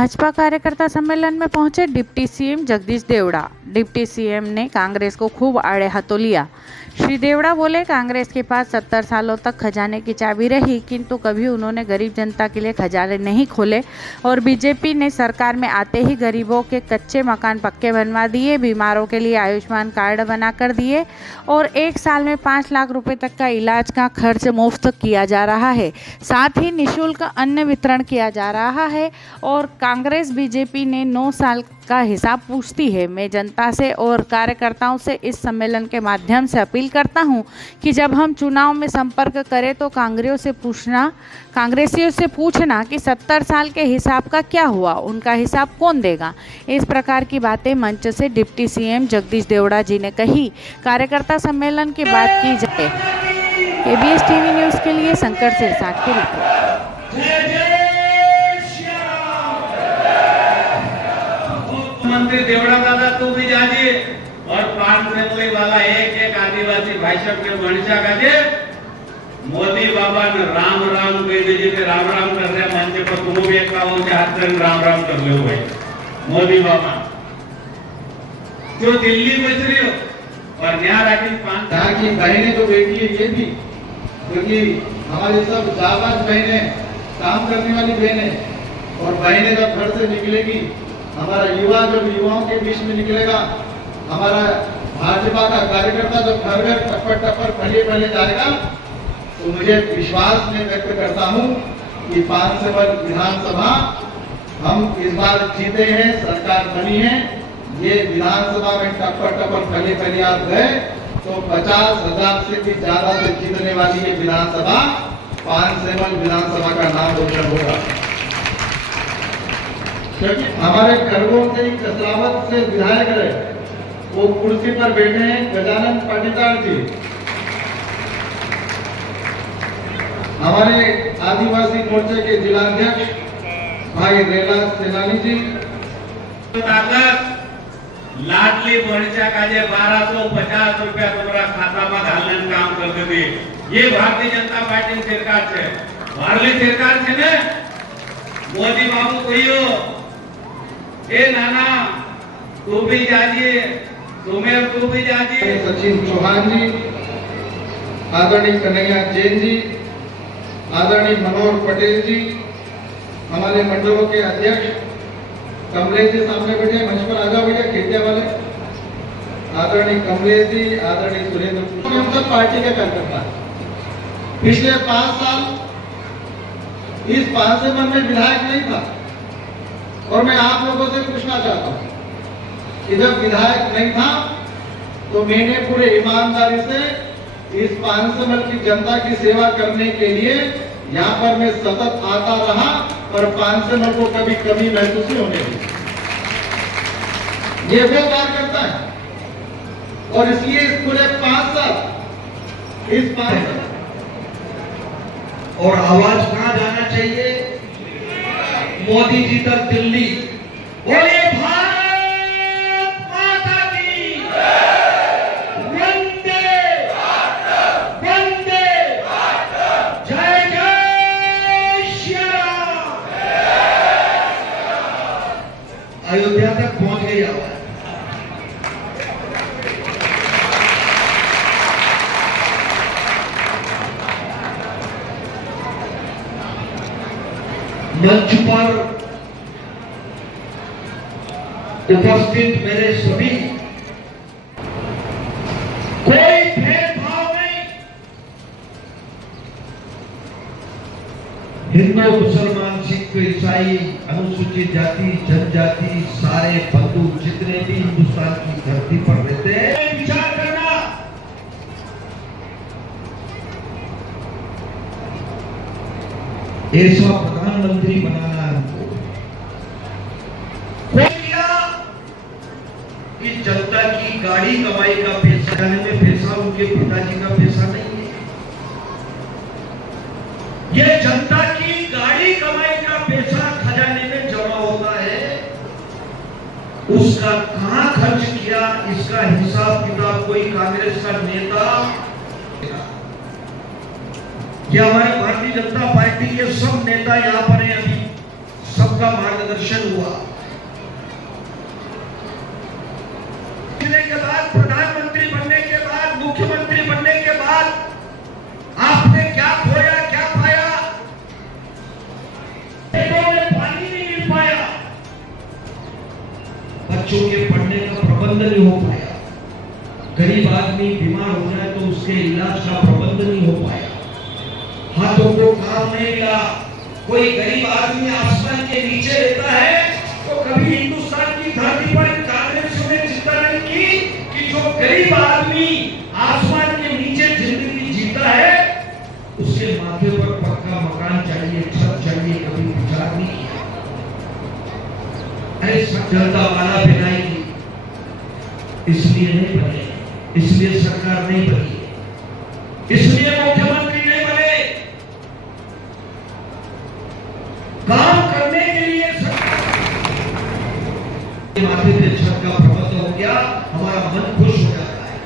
भाजपा कार्यकर्ता सम्मेलन में पहुंचे deputy CM Jagdish Devda. Deputy CM ने कांग्रेस को खूब आड़े हाथों लिया। श्री देवड़ा बोले, कांग्रेस के पास 70 सालों तक खजाने की चाबी रही, किंतु कभी उन्होंने गरीब जनता के लिए खजाने नहीं खोले और बीजेपी ने सरकार में आते ही गरीबों के कच्चे मकान पक्के बनवा दिए, बीमारों के लिए आयुष्मान कार्ड बना कर दिए और 1 साल में 5 लाख रुपए तक का इलाज का खर्च मुफ्त किया जा रहा है। साथ ही निःशुल्क अन्न वितरण किया जा रहा है और कांग्रेस बीजेपी ने 9 साल का हिसाब पूछती है। मैं जनता से और कार्यकर्ताओं से इस सम्मेलन के माध्यम से अपील करता हूं कि जब हम चुनाव में संपर्क करें तो कांग्रेसियों से पूछना कि 70 साल के हिसाब का क्या हुआ, उनका हिसाब कौन देगा। इस प्रकार की बातें मंच से डिप्टी सीएम जगदीश देवड़ा जी ने कही। कार्यकर्ता सम्मेलन की बात की जाए। केबीएस टीवी न्यूज़ के लिए शंकर सिरसाट की रिपोर्ट। मंत्री देवड़ा दादा तू भी जाजे और प्राण फैमिली वाला एक आदिवासी भाई साहब के मनीषा गाजे मोदी बाबा ने राम राम कह दीजिए कि राम राम कर रहे मंच पर तुम भी एक हाथ से राम राम कर ले हुए मोदी बाबा जो दिल्ली बच रही हो और यहाँ राखी यहाँ की बहनें जो बेटी है ये भी, क्योंकि हमारी सब जाबाज बहनें, काम करने वाली बहनें और बहनें जब घर से निकलेगी, हमारा युवा जब युवाओं के बीच में निकलेगा, हमारा भाजपा का कार्यकर्ता जब घर घर टप्पर टप्पर पहले जाएगा, तो मुझे विश्वास में व्यक्त करता हूं कि 5 से बढ़ विधानसभा हम इस बार जीते हैं, सरकार बनी है। ये विधानसभा में टप्पर पहले आप गए तो 50,000 से भी ज्यादा से जीतने वाली ये विधानसभा 5 से बढ़ विधानसभा का नाम रोशन होगा, क्योंकि हमारे खरगोन से कसरावत से विधायक रहे, वो कुर्सी पर बैठे हैं गजानन पाटीदार जी। हमारे आदिवासी मोर्चे के जिलाध्यक्ष भाई रेला सेनानी जी। लाडली मोर्चा का जे 1250 रुपया तुम्हारा खाता में डालने काम करते थे, ये भारतीय जनता पार्टी सरकार है, भारतीय सरकार है ने मोदी बाबू कहियो ए नाना तू भी जाजिए, तुम्हें तू भी जाजिए। सचिन चौहान जी, आदरणीय कन्हैया जैन जी, आदरणीय मनोहर पटेल जी, हमारे मंडलों के अध्यक्ष कमलेश जी सामने बैठे, मंच पर आ जाओ भैया, खेतिया वाले, आदरणीय कमलेश जी, आदरणीय सुरेंद्र, हम सब पार्टी के कार्यकर्ता। पिछले 5 साल इस 5 से मन में विधायक नहीं था और मैं आप लोगों से पूछना चाहता हूं कि जब विधायक नहीं था तो मैंने पूरे ईमानदारी से इस 500 मल की जनता की सेवा करने के लिए यहाँ पर मैं सतत आता रहा और 500 मल को कभी कमी महसूस नहीं होने दी। ये वो कार्य करता है और इसलिए इस पूरे 5 साल इस 5 साल और आवाज कहां जाना चाहिए? मोदी जी तक, दिल्ली। बोलिए भारत माता की वंदे वंदे जय जय श्री राम। अयोध्या तक पहुंच गई आवाज। मंच पर उपस्थित मेरे सभी, कोई भेदभाव नहीं, हिंदू मुसलमान सिख ईसाई अनुसूचित जाति जनजाति सारे बंधु जितने भी हिंदुस्तान की धरती पर रहते हैं, विचार करना। ऐसा प्रधानमंत्री बनाना हमको। कि जनता की गाड़ी कमाई का पैसा जाने में पैसा उनके पिताजी का पैसा नहीं है, ये जनता की गाड़ी कमाई का पैसा खजाने में जमा होता है, उसका कहां खर्च किया इसका हिसाब किताब कोई कांग्रेस का नेता या हमारे भारतीय जनता पार्टी के सब नेता यहाँ पर हैं, अभी सब सबका मार्गदर्शन हुआ। के बाद, प्रधानमंत्री बनने के बाद, मुख्यमंत्री बनने के बाद आपने क्या खोया, क्या पाया? पेड़ों में पानी नहीं मिल पाया, बच्चों के पढ़ने का प्रबंध नहीं हो पाया, गरीब आदमी बीमार हो जाए तो उसके इलाज का प्रबंध नहीं हो पाया, हाथों को काम नहीं मिला। कोई गरीब आदमी आसमान के नीचे रहता है तो कभी हिंदुस्तान की धरती पर कांग्रेस ने चिंता नहीं की कि जो गरीब आदमी आसमान के नीचे जिंदगी जीता है उसके माथे पर पक्का मकान चाहिए, छत चाहिए, कभी विचार नहीं किया। ऐसा जनता वाला बनाएगी, इसलिए नहीं बने, इसलिए सरकार नहीं बनी, इसलिए मुख्यमंत्री नहीं बने। काम करने के लिए माथे पे छत का प्रबंध हो गया, हमारा मन खुश हो जाता है।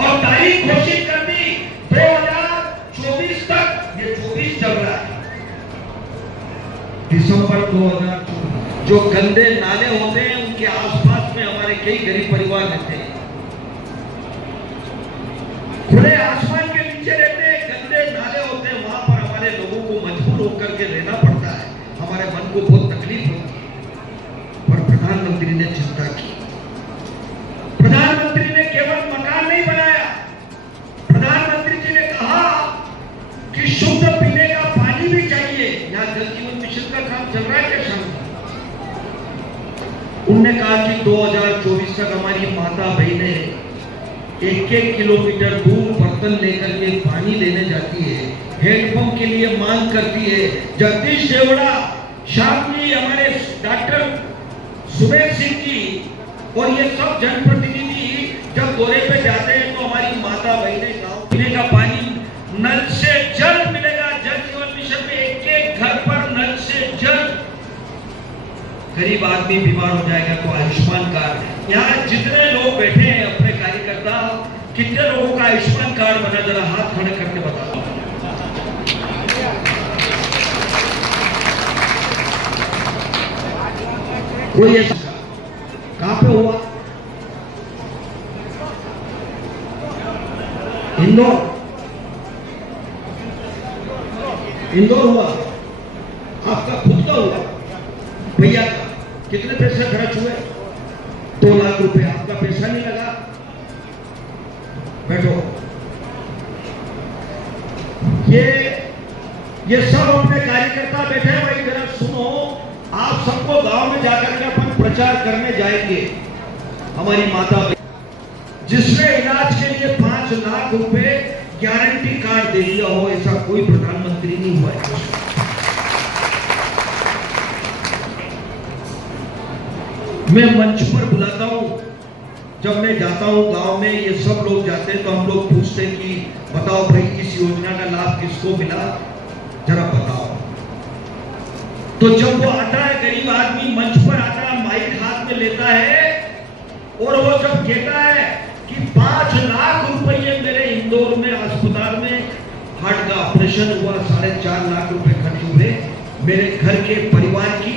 और तारीख घोषित कर दी 2024 तक, ये 24 चल रहा है, दिसंबर 2024। जो गंदे नाले होते हैं उनके आसपास में हमारे कई गरीब परिवार रहते हैं, खुले आसमान के नीचे रहते हैं, गंदे नाले होते हैं, वहां पर हमारे लोगों को मजबूर होकर के रहना पड़ता है, हमारे मन को बहुत तकलीफ होती है। पर प्रधानमंत्री ने चिंता की, प्रधानमंत्री ने केवल मकान नहीं बनाया, प्रधानमंत्री जी ने कहा कि शुद्ध पीने का पानी भी चाहिए। यहां जल जीवन मिशन का काम चल रहा है क्या शाम? उन्होंने कहा कि 2024 तक हमारी माता बहनें 1-1 किलोमीटर दूर बर्तन लेकर के पानी लेने जाती है, हैंडपंप के लिए मांग करती है। जगदीश देवड़ा, शाम जी, हमारे डॉक्टर सुमेर सिंह जी और ये सब जनप्रतिनिधि जब दौरे पे जाते हैं तो हमारी माता बहनें गांव पीने का पानी नल से जल मिलेगा। जल जीवन मिशन में एक-एक घर पर नल से जल। गरीब आदमी बीमार हो जाएगा तो आयुष्मान कार्ड। यहाँ जितने लोग बैठे हैं अपने कार्यकर्ता, कितने लोगों का आयुष्मान कार्ड बना, जरा हाथ खड़े करके बताओ। कोई ऐसा कहां पे हुआ? इंदौर हुआ, आपका खुद का हुआ, भैया का। कितने पैसे खर्च हुए? 2 लाख रुपए। आपका पैसा नहीं लगा? बैठो। ये सब अपने कार्यकर्ता बैठे हैं। भाई जरा सुनो, आप सबको गांव में जाकर के अपन प्रचार करने जाएंगे। हमारी माता जिसने इलाज के लिए 5 लाख रुपए गारंटी कार्ड दे दिया हो, ऐसा कोई प्रधानमंत्री नहीं हुआ है। मैं मंच पर बुलाता हूं, जब मैं जाता हूं गांव में, ये सब लोग जाते हैं तो हम लोग पूछते हैं कि बताओ भाई इस योजना का लाभ किसको मिला, जरा बताओ। तो जब वो आता है, गरीब आदमी मंच पर आता है, माइक हाथ में लेता है और वो जब कहता है कि 5 लाख रुपए मेरे इंदौर में अस्पताल में हार्ट का ऑपरेशन हुआ, 4.5 लाख रुपए खर्च हुए, मेरे घर के परिवार की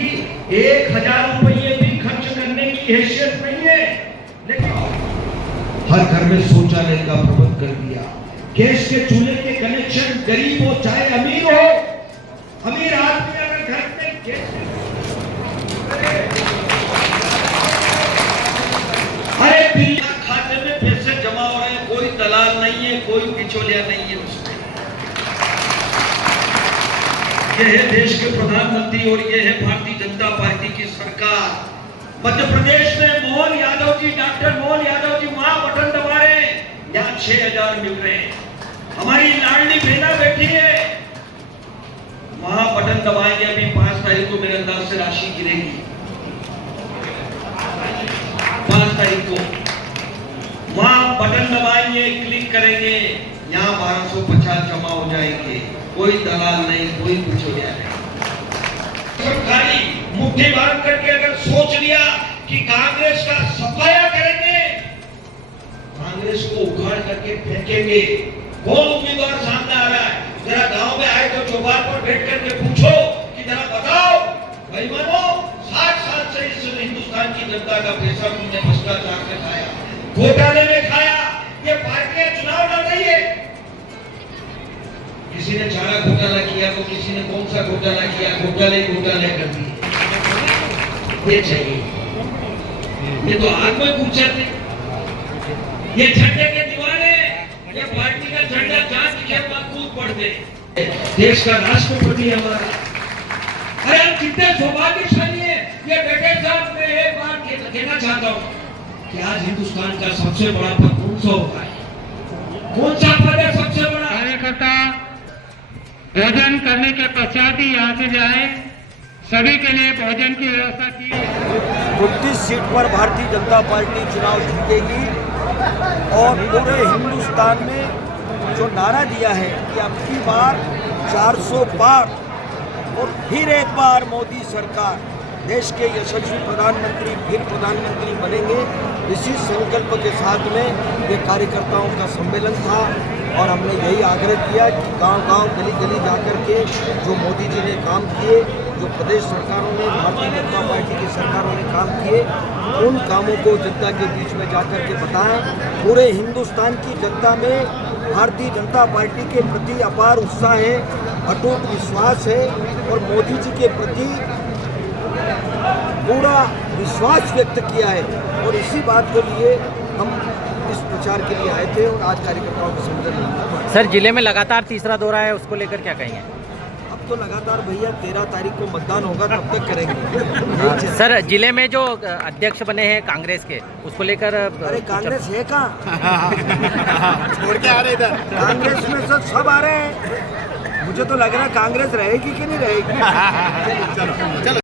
1000 रुपये भी खर्च करने की हैसियत नहीं है, लेकिन हर घर में शौचालय का प्रबंध कर दिया, गैस के चूल्हे के कनेक्शन, गरीब हो चाहे अमीर हो, अमीर आदमी अगर घर में गैस, अरे बिल्ला खाते में पैसे जमा हो रहे हैं, कोई दलाल नहीं है, कोई बिचौलिया नहीं है उसमें। ये है देश के प्रधानमंत्री और ये है भारतीय जनता पार्टी की सरकार। मध्य प्रदेश में मोहन यादव जी, डॉक्टर मोहन यादव जी वहां बटन दबा रहे हैं, यहाँ 6000 मिल रहे हैं। हमारी लाडली बहना बैठी है, वहां बटन दबाएंगे, अभी 5 तारीख को मेरे अंदाज से राशि गिरेगी, 5 तारीख को वहां बटन दबाएंगे, क्लिक करेंगे, यहाँ 1250 जमा हो जाएंगे। कोई दलाल नहीं, कोई बिचौलिया नहीं। सरकारी मुट्ठी बांध करके अगर सोच लिया कि कांग्रेस का सफाया करेंगे, कांग्रेस को उखाड़ करके फेंकेंगे। कौन उम्मीदवार सामने आ रहा है? जरा गांव में आए तो चौपाल पर बैठ करके पूछो कि जरा बताओ भाई जनता का पैसा तुमने भ्रष्टाचार में खाया, घोटाले में खाया। ये पार्टियां चुनाव लड़ रही है। किसी ने चारा घोटाला किया तो किसी ने कौन सा घोटाला किया, घोटाले कर दिए। ये चाहिए, ये तो आग में कूद जाते। ये झंडे के दीवाने, ये पार्टी का झंडा जांच के बाद कूद पड़ते। देश का राष्ट्रपति हमारा, अरे हम कितने सौभाग्यशाली हैं। ये बेटे साहब मैं एक बार कहना चाहता हूँ कि आज हिंदुस्तान का सबसे बड़ा पद कौन सा होगा? कौन सा पद है सबसे बड़ा? कार्यकर्ता भोजन करने के पश्चात ही यहाँ से जाए। सभी के लिए भोजन की व्यवस्था की। 29 सीट पर भारतीय जनता पार्टी चुनाव जीतेगी और पूरे हिंदुस्तान में जो नारा दिया है कि अब की बार 400 पार और फिर एक बार मोदी सरकार, देश के यशस्वी प्रधानमंत्री फिर प्रधानमंत्री बनेंगे, इसी संकल्प के साथ में ये कार्यकर्ताओं का सम्मेलन था। और हमने यही आग्रह किया कि गांव-गांव, गली-गली जाकर के जो मोदी जी ने काम किए, जो प्रदेश सरकारों ने, भारतीय जनता पार्टी की सरकारों ने काम किए, उन कामों को जनता के बीच में जाकर के बताएं। पूरे हिंदुस्तान की जनता में भारतीय जनता पार्टी के प्रति अपार उत्साह है, अटूट विश्वास है और मोदी जी के प्रति पूरा विश्वास व्यक्त किया है। और इसी बात को लिए हम इस प्रचार के लिए आए थे और आज कार्यकर्ताओं के सम्मेलन। सर, जिले में लगातार तीसरा दौरा है, उसको लेकर क्या कहेंगे? अब तो लगातार भैया 13 तारीख को मतदान होगा, तब तक करेंगे। सर, जिले में जो अध्यक्ष बने हैं कांग्रेस के, उसको लेकर अरे कांग्रेस है कहाँ? छोड़ के आ रहे इधर। कांग्रेस में सब आ रहे हैं। मुझे तो लग रहा है कांग्रेस रहेगी कि नहीं रहेगी। चलो चलो।